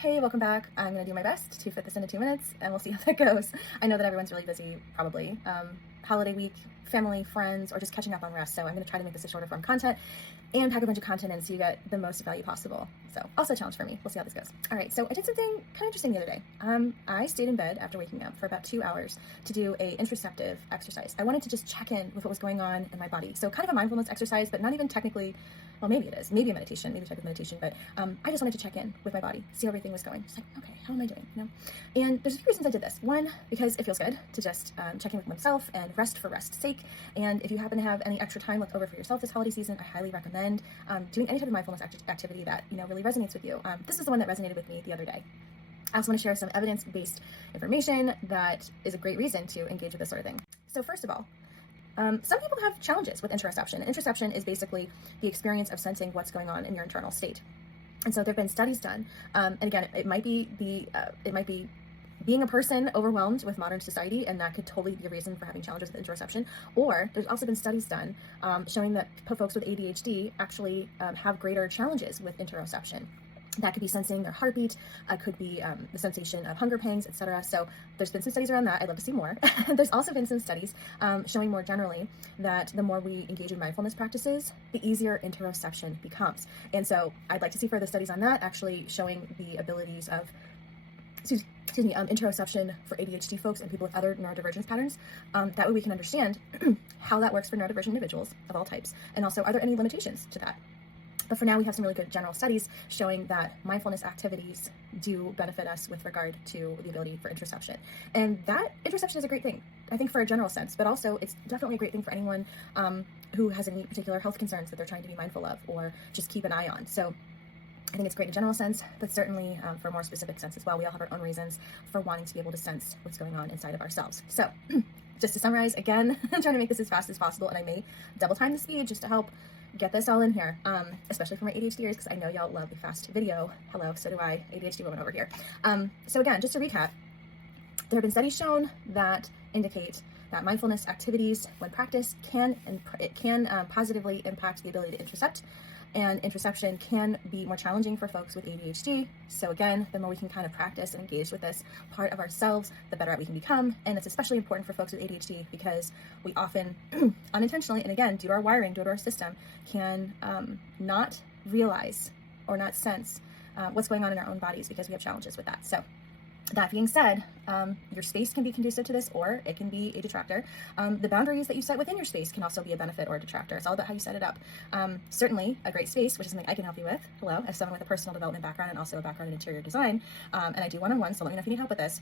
Hey, welcome back. I'm going to do my best to fit this into 2 minutes, and we'll see how that goes. I know that everyone's really busy, probably. Holiday week, family, friends, or just catching up on rest, so I'm going to try to make this a shorter form content and pack a bunch of content in so you get the most value possible. So, also a challenge for me. We'll see how this goes. All right, so I did something kind of interesting the other day. I stayed in bed after waking up for about 2 hours to do a interoceptive exercise. I wanted to just check in with what was going on in my body. So kind of a mindfulness exercise, but not even technically, well, maybe it is. Maybe a meditation, maybe a type of meditation, but I just wanted to check in with my body, see how everything was going. Just like, okay, how am I doing, you know? And there's a few reasons I did this. One, because it feels good to just check in with oneself and rest for rest's sake. And if you happen to have any extra time left over for yourself this holiday season, I highly recommend doing any type of mindfulness activity that, you know, really resonates with you. This is the one that resonated with me the other day. I also want to share some evidence-based information that is a great reason to engage with this sort of thing. So first of all, some people have challenges with interoception. Interoception is basically the experience of sensing what's going on in your internal state. And so there have been studies done, and again, it might be being a person overwhelmed with modern society, and that could totally be a reason for having challenges with interoception. Or there's also been studies done showing that folks with ADHD actually have greater challenges with interoception. That could be sensing their heartbeat, could be the sensation of hunger pangs, etc. So there's been some studies around that. I'd love to see more. There's also been some studies showing more generally that the more we engage in mindfulness practices, the easier interoception becomes. And so I'd like to see further studies on that, actually showing the abilities of interoception for ADHD folks and people with other neurodivergence patterns. That way we can understand how that works for neurodivergent individuals of all types. And also, are there any limitations to that? But for now, we have some really good general studies showing that mindfulness activities do benefit us with regard to the ability for interoception. And that interoception is a great thing, I think, for a general sense, but also it's definitely a great thing for anyone who has any particular health concerns that they're trying to be mindful of or just keep an eye on. So I think it's great in a general sense, but certainly for a more specific sense as well. We all have our own reasons for wanting to be able to sense what's going on inside of ourselves. So just to summarize, again, I'm trying to make this as fast as possible, and I may double time the speed just to help get this all in here, especially for my ADHDers, because I know y'all love the fast video. Hello, so do I, ADHD woman over here. So again, just to recap, there have been studies shown that indicate that mindfulness activities, when practiced, can positively impact the ability to interocept, and interoception can be more challenging for folks with ADHD. So again, the more we can kind of practice and engage with this part of ourselves, the better at we can become. And it's especially important for folks with ADHD because we often unintentionally, and again, due to our wiring, due to our system, can not realize or not sense what's going on in our own bodies because we have challenges with that. So that being said, your space can be conducive to this, or it can be a detractor. The boundaries that you set within your space can also be a benefit or a detractor. It's all about how you set it up. Certainly, a great space, which is something I can help you with. Hello, as someone with a personal development background and also a background in interior design, and I do one-on-one, so let me know if you need help with this.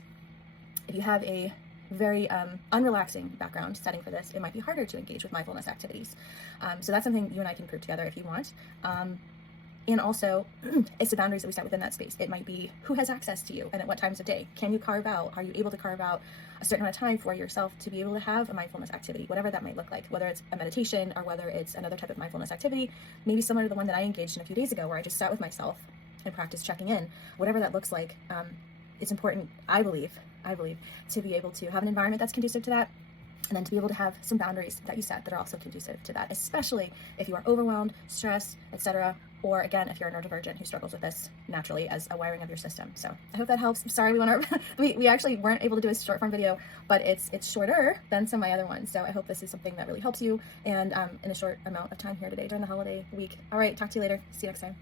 If you have a very unrelaxing background setting for this, it might be harder to engage with mindfulness activities. So that's something you and I can prove together if you want. And also, it's the boundaries that we set within that space. It might be who has access to you and at what times of day. Can you carve out, are you able to carve out a certain amount of time for yourself to be able to have a mindfulness activity, whatever that might look like, whether it's a meditation or whether it's another type of mindfulness activity, maybe similar to the one that I engaged in a few days ago where I just sat with myself and practiced checking in. Whatever that looks like, it's important, I believe, to be able to have an environment that's conducive to that, and then to be able to have some boundaries that you set that are also conducive to that, especially if you are overwhelmed, stressed, etc., or again, if you're a neurodivergent who struggles with this naturally as a wiring of your system. So I hope that helps. I'm sorry we actually weren't able to do a short form video, but it's shorter than some of my other ones. So I hope this is something that really helps you, and in a short amount of time here today during the holiday week. All right, talk to you later. See you next time.